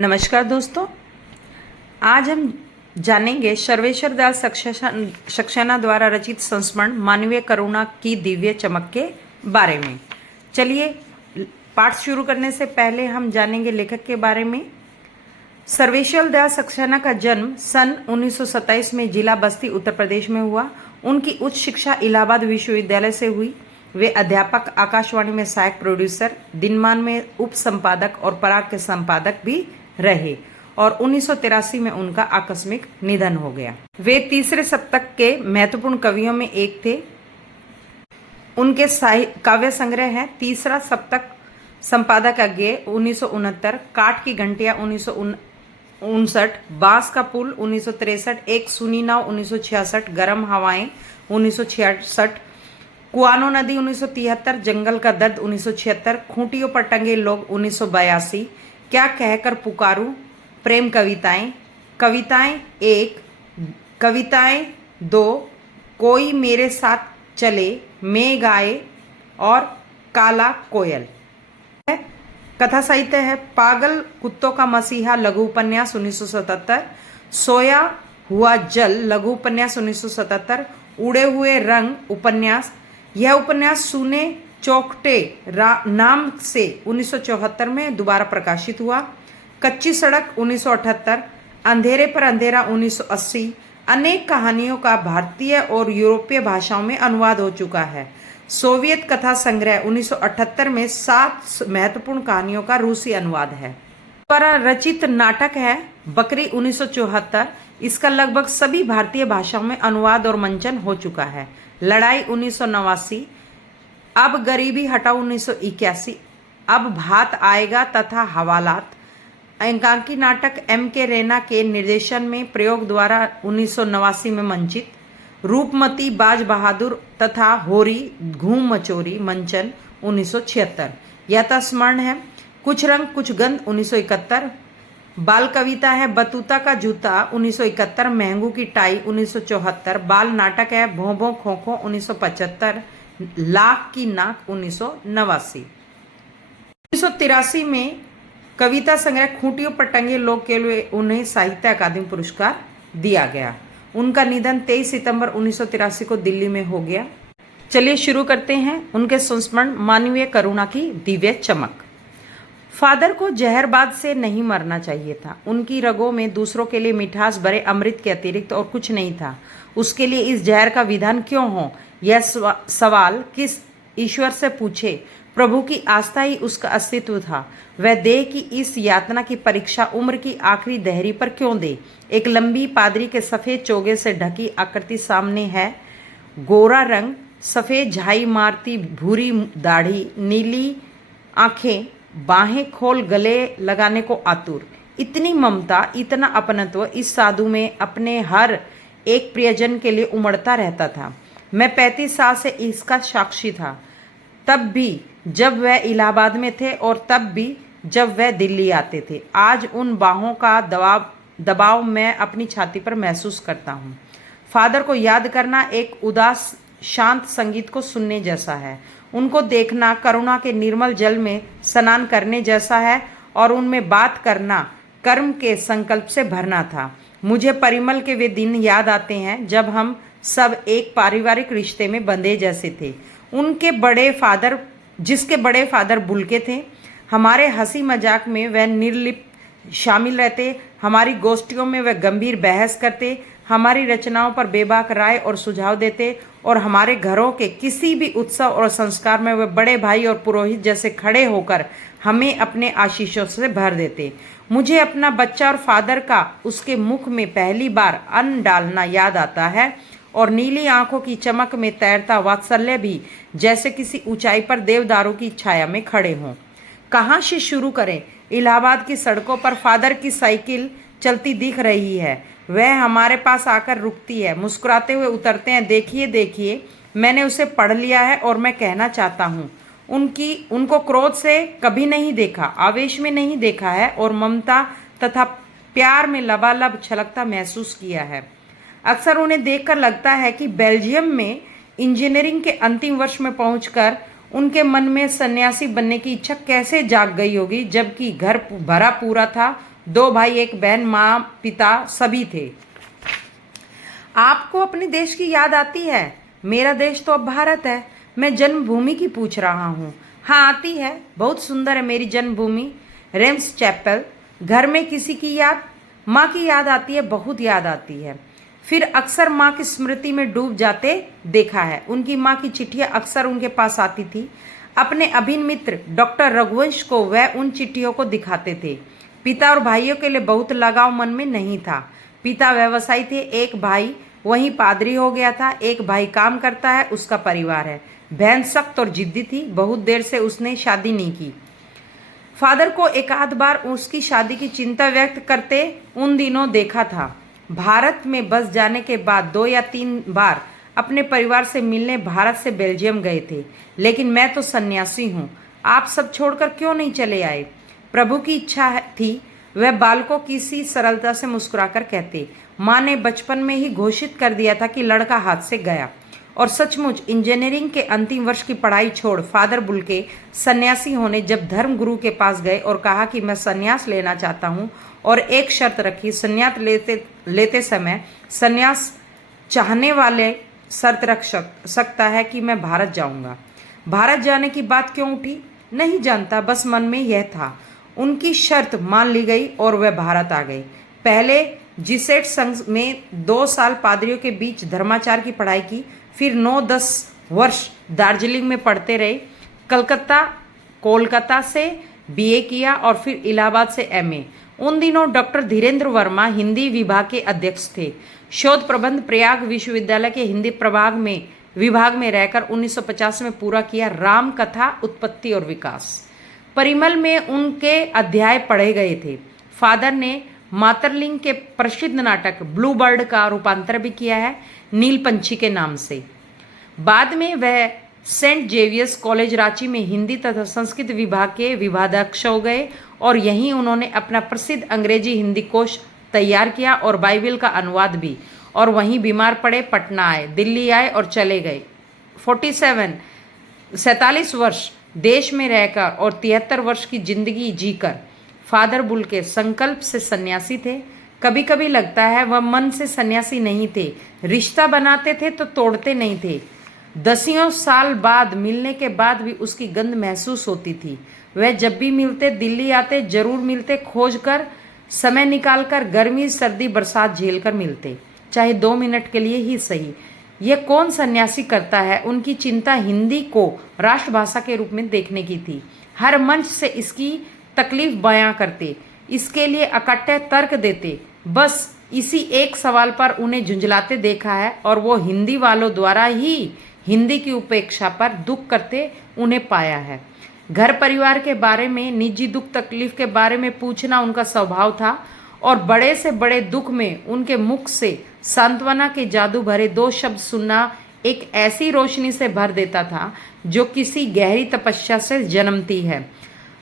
नमस्कार दोस्तों, आज हम जानेंगे सर्वेश्वर दयाल सक्सेना द्वारा रचित संस्मरण मानवीय करुणा की दिव्य चमक के बारे में। चलिए, पाठ शुरू करने से पहले हम जानेंगे लेखक के बारे में। सर्वेश्वर दयाल सक्सेना का जन्म सन 1927 में जिला बस्ती उत्तर प्रदेश में हुआ। उनकी उच्च शिक्षा इलाहाबाद विश्वविद्यालय से हुई। वे अध्यापक, आकाशवाणी में सहायक प्रोड्यूसर, दिनमान में उप संपादक और पराग के संपादक भी रहे और 1983 में उनका आकस्मिक निधन हो गया। वे तीसरे शतक के महत्वपूर्ण कवियों में एक थे। उनके काव्य संग्रह है तीसरा शतक, संपादक अज्ञेय 1969, काठ की घंटियां 1959, बांस का पुल 1963, एक सुनी नाव 1966, गर्म हवाएं 1966, कुआनो नदी 1973, जंगल का दर्द 1976, खूंटियों पर टंगे लोग 1982, क्या कहकर पुकारूं, प्रेम कविताएं, कविताएं 1, कविताएं 2, कोई मेरे साथ चले, मैं गाए और काला कोयल। कथा साहित्य है पागल कुत्तों का मसीहा लघु उपन्यास 1977, सोया हुआ जल लघु उपन्यास 1977, उड़े हुए रंग उपन्यास। यह उपन्यास सुने चौखटे नाम से 1974 में दोबारा प्रकाशित हुआ। कच्ची सड़क 1978, अंधेरे पर अंधेरा 1980। अनेक कहानियों का भारतीय और यूरोपीय भाषाओं में अनुवाद हो चुका है। सोवियत कथा संग्रह 1978 में 7 महत्वपूर्ण कहानियों का रूसी अनुवाद है। द्वारा रचित नाटक है बकरी 1974। इसका लगभग सभी भारतीय भाषाओं में अनुवाद और मंचन हो चुका है। लड़ाई 1989, अब गरीबी हटाओ 1981, अब भात आएगा तथा हवालात। एकांकी नाटक M.K. रैना के निर्देशन में प्रयोग द्वारा 1989 में मंचित। रूपमती, बाज बहादुर तथा होरी घूम मचोरी मंचन 1976। यथास्मरण है कुछ रंग कुछ गंध 1971। बाल कविता है बतूता का जूता 1971, महंगू की टाई 1974। बाल नाटक है भों भों खो खो 1975, लाख की नाक 1989। 1983 में कविता संग्रह खूंटियों पर टंगे लोग के लिए उन्हें साहित्य अकादमी पुरस्कार दिया गया। उनका निधन 23 सितंबर 1983 को दिल्ली में हो गया। चलिए शुरू करते हैं उनके संस्मरण मानवीय करुणा की दिव्य चमक। फादर को जहरबाद से नहीं मरना चाहिए था। उनकी रगों में दूसरों के लिए मिठास भरे अमृत के अतिरिक्त और कुछ नहीं था। उसके लिए इस जहर का विधान क्यों हो, यह सवाल किस ईश्वर से पूछे। प्रभु की आस्था ही उसका अस्तित्व था। वह देह की इस यातना की परीक्षा उम्र की आखिरी दहरी पर क्यों दे। एक लंबी पादरी के सफेद चोगे से ढकी आकृति सामने है। गोरा रंग, सफेद झाई मारती भूरी दाढ़ी, नीली आंखें, बाहें खोल गले लगाने को आतुर। इतनी ममता, इतना अपनत्व इस साधु में अपने हर एक प्रियजन के लिए उमड़ता रहता था। मैं 35 साल से इसका साक्षी था। तब भी जब वह इलाहाबाद में थे और तब भी जब वह दिल्ली आते थे। आज उन बाहों का दबाव मैं अपनी छाती पर महसूस करता हूँ। फादर को याद करना एक उदास शांत संगीत को सुनने जैसा है। उनको देखना करुणा के निर्मल जल में स्नान करने जैसा है और उनमें बात करना कर्म के संकल्प से भरना था। मुझे परिमल के वे दिन याद आते हैं जब हम सब एक पारिवारिक रिश्ते में बंधे जैसे थे। जिसके बड़े फादर बुलके थे। हमारे हंसी मजाक में वह निर्लिप्त शामिल रहते। हमारी गोष्ठियों में वह गंभीर बहस करते। हमारी रचनाओं पर बेबाक राय और सुझाव देते और हमारे घरों के किसी भी उत्सव और संस्कार में वह बड़े भाई और पुरोहित जैसे खड़े होकर हमें अपने आशीषों से भर देते। मुझे अपना बच्चा और फादर का उसके मुख में पहली बार अन्न डालना याद आता है और नीली आंखों की चमक में तैरता वात्सल्य भी, जैसे किसी ऊंचाई पर देवदारों की छाया में खड़े हों। कहाँ से शुरू करें। इलाहाबाद की सड़कों पर फादर की साइकिल चलती दिख रही है। वह हमारे पास आकर रुकती है, मुस्कुराते हुए उतरते हैं। देखिए देखिए, मैंने उसे पढ़ लिया है और मैं कहना चाहता हूँ। उनको क्रोध से कभी नहीं देखा, आवेश में नहीं देखा है और ममता तथा प्यार में लबालब छलकता महसूस किया है। अक्सर उन्हें देखकर लगता है कि बेल्जियम में इंजीनियरिंग के अंतिम वर्ष में पहुंचकर उनके मन में सन्यासी बनने की इच्छा कैसे जाग गई होगी, जबकि घर भरा पूरा था, 2 भाई 1 बहन, माँ पिता सभी थे। आपको अपने देश की याद आती है? मेरा देश तो अब भारत है। मैं जन्मभूमि की पूछ रहा हूँ। हाँ आती है, बहुत सुंदर है मेरी जन्मभूमि, रेम्स चैपल। घर में किसी की याद? माँ की याद आती है, बहुत याद आती है। फिर अक्सर माँ की स्मृति में डूब जाते देखा है। उनकी माँ की चिट्ठियाँ अक्सर उनके पास आती थी। अपने अभिन्न मित्र डॉक्टर रघुवंश को वह उन चिट्ठियों को दिखाते थे। पिता और भाइयों के लिए बहुत लगाव मन में नहीं था। पिता व्यवसायी थे, एक भाई वहीं पादरी हो गया था, एक भाई काम करता है, उसका परिवार है। बहन सख्त और जिद्दी थी, बहुत देर से उसने शादी नहीं की। फादर को एक आध बार उसकी शादी की चिंता व्यक्त करते उन दिनों देखा था। भारत में बस जाने के बाद 2 या 3 बार अपने परिवार से मिलने भारत से बेल्जियम गए थे। लेकिन मैं तो सन्यासी हूँ, आप सब छोड़कर क्यों नहीं चले आए? प्रभु की इच्छा थी, वह बालकों की सी सरलता से मुस्कुराकर कहते। माँ ने बचपन में ही घोषित कर दिया था कि लड़का हाथ से गया, और सचमुच इंजीनियरिंग के अंतिम वर्ष की पढ़ाई छोड़ फादर बुल्के सन्यासी होने जब धर्म गुरु के पास गए और कहा कि मैं सन्यास लेना चाहता हूँ, और एक शर्त रखी, सन्यास लेते समय सन्यास चाहने वाले शर्त रख सकता है कि मैं भारत जाऊंगा। भारत जाने की बात क्यों उठी नहीं जानता, बस मन में यह था। उनकी शर्त मान ली गई और वह भारत आ गए। पहले जीसेट संघ में 2 साल पादरियों के बीच धर्माचार की पढ़ाई की, फिर 9-10 वर्ष दार्जिलिंग में पढ़ते रहे। कोलकाता से बीए किया और फिर इलाहाबाद से एमए। उन दिनों डॉक्टर धीरेन्द्र वर्मा हिंदी विभाग के अध्यक्ष थे। शोध प्रबंध प्रयाग विश्वविद्यालय के हिंदी विभाग में रहकर 1950 में पूरा किया। राम कथा उत्पत्ति और विकास परिमल में उनके अध्याय पढ़े गए थे। फादर ने मातरलिंग के प्रसिद्ध नाटक ब्लू बर्ड का रूपांतर भी किया है, नील पंछी के नाम से। बाद में वह सेंट जेवियर्स कॉलेज रांची में हिंदी तथा संस्कृत विभाग के विभागाध्यक्ष हो गए, और यहीं उन्होंने अपना प्रसिद्ध अंग्रेजी हिंदी कोश तैयार किया और बाइबल का अनुवाद भी। और वहीं बीमार पड़े, पटना आए, दिल्ली आए और चले गए। 47 वर्ष देश में रहकर और 73 वर्ष की जिंदगी जीकर फादर बुल्के संकल्प से सन्यासी थे। कभी कभी लगता है वह मन से सन्यासी नहीं थे, रिश्ता बनाते थे तो तोड़ते नहीं थे। 10 साल बाद मिलने के बाद भी उसकी गंध महसूस होती थी। वह जब भी मिलते दिल्ली आते, जरूर मिलते, खोज कर समय निकालकर, गर्मी सर्दी बरसात झेल कर मिलते, चाहे 2 मिनट के लिए ही सही। यह कौन सन्यासी करता है? उनकी चिंता हिंदी को राष्ट्रभाषा के रूप में देखने की थी। हर मंच से इसकी तकलीफ बयां करते, इसके लिए अकट्ठे तर्क देते। बस इसी एक सवाल पर उन्हें झुंझलाते देखा है, और वो हिंदी वालों द्वारा ही हिंदी की उपेक्षा पर दुख करते उन्हें पाया है। घर परिवार के बारे में, निजी दुख तकलीफ के बारे में पूछना उनका स्वभाव था, और बड़े से बड़े दुख में उनके मुख से सांत्वना के जादू भरे 2 शब्द सुनना एक ऐसी रोशनी से भर देता था जो किसी गहरी तपस्या से जन्मती है।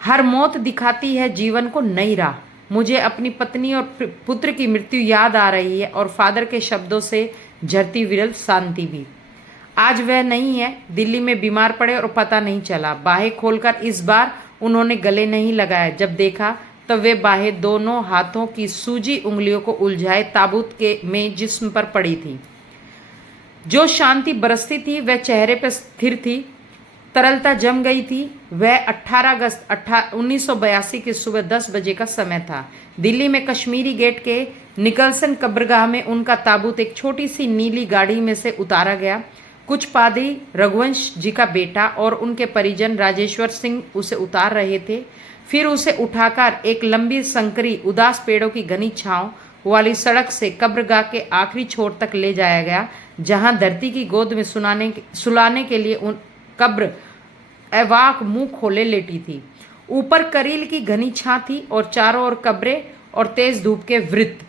हर मौत दिखाती है जीवन को नई राह। मुझे अपनी पत्नी और पुत्र की मृत्यु याद आ रही है, और फादर के शब्दों से झरती विरल शांति भी। आज वह नहीं है, दिल्ली में बीमार पड़े और पता नहीं चला। बाहें खोलकर इस बार उन्होंने गले नहीं लगाया। जब देखा तब वे बाहें दोनों हाथों की सूजी उंगलियों को उलझाए ताबूत के में जिस्म पर पड़ी थी। जो शांति बरसती थी वह चेहरे पर स्थिर थी, तरलता जम गई थी। वह 18 अगस्त 1982 की सुबह 10 बजे का समय था। दिल्ली में कश्मीरी गेट के निकलसन कब्रगाह में उनका ताबूत एक छोटी सी नीली गाड़ी में से उतारा गया। कुछ पादरी, रघुवंश जी का बेटा और उनके परिजन राजेश्वर सिंह उसे उतार रहे थे। फिर उसे उठाकर एक लंबी संकरी उदास पेड़ों की घनी छांव वाली सड़क से कब्रगाह के आखिरी छोर तक ले जाया गया, जहां धरती की गोद में सुलाने के लिए उन कब्र अवाक मुंह खोले लेटी थी। ऊपर करील की घनी छां थी और चारों ओर कब्रें और तेज धूप के वृत्त।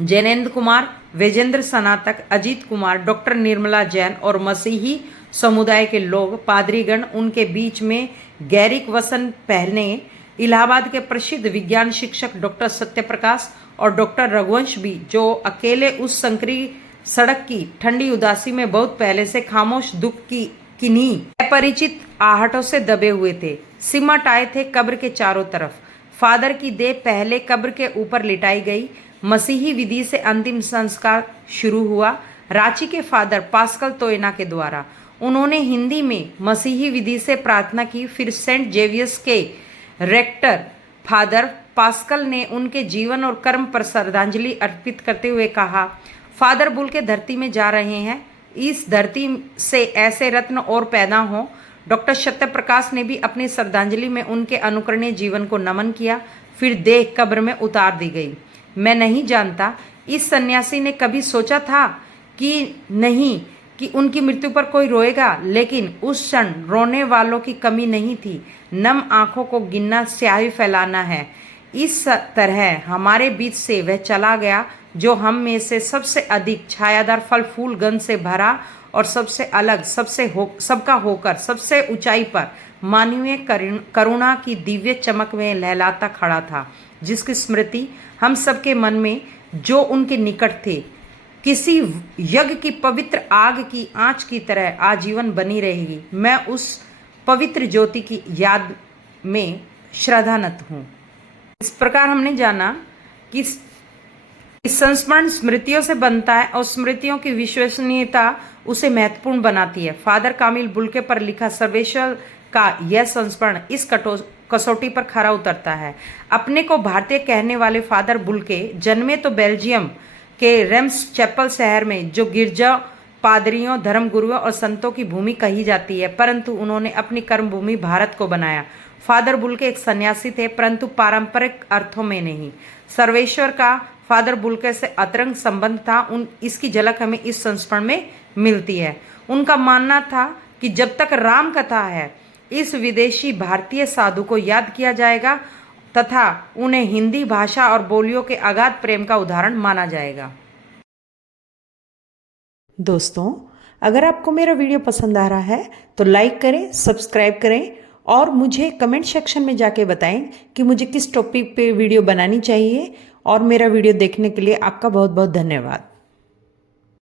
जैनेन्द्र कुमार, विजेंद्र स्नातक, अजीत कुमार, डॉक्टर निर्मला जैन और मसीही समुदाय के लोग, पादरीगण, उनके बीच में गैरिक वसन पहने इलाहाबाद के प्रसिद्ध विज्ञान शिक्षक डॉक्टर सत्यप्रकाश और डॉक्टर रघुवंश भी, जो अकेले उस संकरी सड़क की ठंडी उदासी में बहुत पहले से खामोश दुख की किन्हीं अपरिचित आहटों से दबे हुए थे। सिमट आए थे कब्र के चारों तरफ। फादर की देह पहले कब्र के ऊपर लिटाई गई। मसीही विधि से अंतिम संस्कार शुरू हुआ रांची के फादर पास्कल तोयना के द्वारा। उन्होंने हिंदी में मसीही विधि से प्रार्थना की। फिर सेंट जेवियर्स के रेक्टर फादर पास्कल ने उनके जीवन और कर्म पर श्रद्धांजलि अर्पित करते हुए कहा, फादर बुल के धरती में जा रहे हैं, इस धरती से ऐसे रत्न और पैदा हों। डॉक्टर सत्यप्रकाश ने भी अपनी श्रद्धांजलि में उनके अनुकरणीय जीवन को नमन किया। फिर देह कब्र में उतार दी गई। मैं नहीं जानता इस सन्यासी ने कभी सोचा था कि नहीं कि उनकी मृत्यु पर कोई रोएगा, लेकिन उस क्षण रोने वालों की कमी नहीं थी। नम आंखों को गिनना स्याही फैलाना है। इस तरह हमारे बीच से वह चला गया जो हम में से सबसे अधिक छायादार फल फूल गंध से भरा और सबसे अलग सबका होकर सबसे ऊंचाई पर मानवीय करुणा की दिव्य चमक में लहलाता खड़ा था, जिसकी स्मृति हम सबके मन में जो उनके निकट थे किसी यज्ञ की पवित्र आग की आंच की तरह आजीवन बनी रहेगी। मैं उस पवित्र ज्योति की याद में श्रद्धानत हूँ। इस प्रकार हमने जाना कि संस्मरण स्मृतियों से बनता है और स्मृतियों की विश्वसनीयता उसे महत्वपूर्ण बनाती है। फादर कामिल बुल्के पर लिखा सर्वेश्वर का यह संस्मरण इस कसौटी पर खरा उतरता है। अपने को भारतीय कहने वाले फादर बुल्के जन्मे तो बेल्जियम के रेम्स चैपल शहर में, जो गिरजा पादरियों, धर्मगुरुओं और संतों की भूमि कही जाती है, परंतु उन्होंने अपनी कर्मभूमि भारत को बनाया। फादर बुल्के एक सन्यासी थे, परंतु पारंपरिक अर्थों में नहीं। सर्वेश्वर का फादर बुल्के से अतरंग संबंध था। इसकी झलक हमें इस संस्मरण में मिलती है। उनका मानना था कि जब तक राम कथा है, इस विदेशी भारतीय साधु को याद किया जाएगा तथा उन्हें हिंदी भाषा और बोलियों के अगाध प्रेम का उदाहरण माना जाएगा। दोस्तों, अगर आपको मेरा वीडियो पसंद आ रहा है तो लाइक करें, सब्सक्राइब करें और मुझे कमेंट सेक्शन में जाके बताएं कि मुझे किस टॉपिक पे वीडियो बनानी चाहिए। और मेरा वीडियो देखने के लिए आपका बहुत बहुत धन्यवाद।